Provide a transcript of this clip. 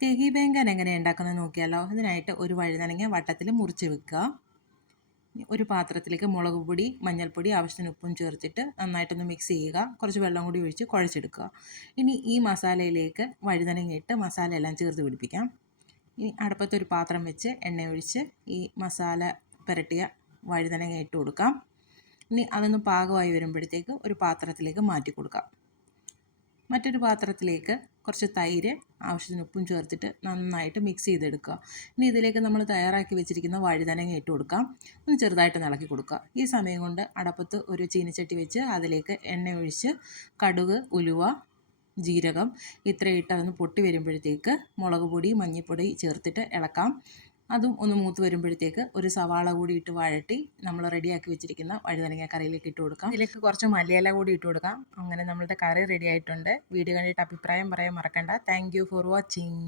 തെഹി ബേങ്കൻ എങ്ങനെ ഉണ്ടാക്കുന്നത് നോക്കിയാലോ. അതിനായിട്ട് ഒരു വഴുതനങ്ങ വട്ടത്തിൽ മുറിച്ച് വെക്കുക. ഒരു പാത്രത്തിലേക്ക് മുളക് പൊടി, മഞ്ഞൾപ്പൊടി, ആവശ്യത്തിന് ഉപ്പും ചേർത്തിട്ട് നന്നായിട്ടൊന്ന് മിക്സ് ചെയ്യുക. കുറച്ച് വെള്ളം കൂടി ഒഴിച്ച് കുഴച്ചെടുക്കുക. ഇനി ഈ മസാലയിലേക്ക് വഴുതനങ്ങ ഇട്ട് മസാല എല്ലാം ചേർത്ത് പിടിപ്പിക്കാം. ഇനി അടുപ്പത്തൊരു പാത്രം വെച്ച് എണ്ണ ഒഴിച്ച് ഈ മസാല പുരട്ടിയ വഴുതനങ്ങ ഇട്ട് കൊടുക്കാം. ഇനി അതൊന്ന് പാകമായി വരുമ്പോഴത്തേക്ക് ഒരു പാത്രത്തിലേക്ക് മാറ്റി കൊടുക്കാം. മറ്റൊരു പാത്രത്തിലേക്ക് കുറച്ച് തൈര്, ആവശ്യത്തിന് ഉപ്പും ചേർത്തിട്ട് നന്നായിട്ട് മിക്സ് ചെയ്തെടുക്കുക. ഇനി ഇതിലേക്ക് നമ്മൾ തയ്യാറാക്കി വെച്ചിരിക്കുന്ന വഴുതനങ്ങ ഇട്ട് കൊടുക്കാം. ഒന്ന് ചെറുതായിട്ട് ഇളക്കി കൊടുക്കുക. ഈ സമയം കൊണ്ട് അടപ്പത്ത് ഒരു ചീനിച്ചട്ടി വെച്ച് അതിലേക്ക് എണ്ണ ഒഴിച്ച് കടുക്, ഉലുവ, ജീരകം ഇത്രയും ഇട്ട് അതൊന്ന് പൊട്ടി വരുമ്പോഴത്തേക്ക് മുളക് പൊടി, മഞ്ഞൾപ്പൊടി ചേർത്തിട്ട് ഇളക്കാം. അതും ഒന്ന് മൂത്ത് വരുമ്പോഴത്തേക്ക് ഒരു സവാള കൂടി ഇട്ട് വഴട്ടി നമ്മൾ റെഡിയാക്കി വെച്ചിരിക്കുന്ന വഴുതനങ്ങ കറിയിലേക്ക് ഇട്ട് കൊടുക്കാം. ഇതിലേക്ക് കുറച്ച് മല്ലിയില കൂടി ഇട്ട് കൊടുക്കാം. അങ്ങനെ നമ്മളുടെ കറി റെഡി ആയിട്ടുണ്ട്. വീഡിയോ കണ്ടിട്ട് അഭിപ്രായം പറയാൻ മറക്കണ്ട. Thank you for watching.